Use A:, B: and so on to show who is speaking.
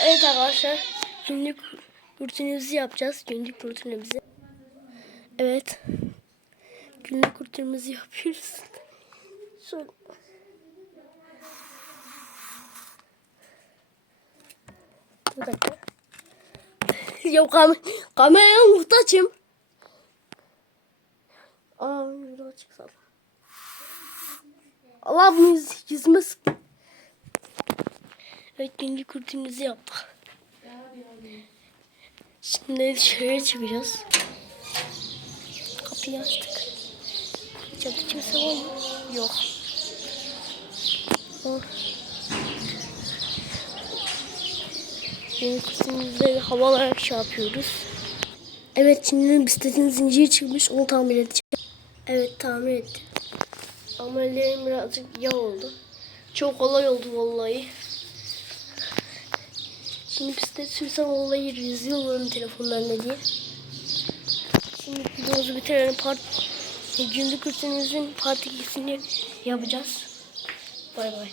A: Evet arkadaşlar. Günlük rutinimizi yapacağız. Günlük rutinimizi. Evet. Günlük rutinimizi yapıyoruz. Şöyle. Bir dakika. Yok kam kameraya muhtaçım. Aa bir açık sal. Allah bunu yüzüme sıktı. Evet günlük rutinimizi yaptık. Şimdi dışarıya çıkacağız. Kapıyı açtık. İçeride kimse var mı? Yok. Oh. Günlük rutinimizde hava olarak şey yapıyoruz. Evet şimdi bisikletin zinciri çıkmış onu tamir edeceğim. Evet tamir ettim. Ama ellerim birazcık yağ oldu. Çok kolay oldu vallahi. Şimdi bisiklet sürsem vallahi rezil olurum telefondan ne diye. Şimdi videomuzu bitirelim. Part, günlük rutinimizin part 2'sini yapacağız. Bay bay.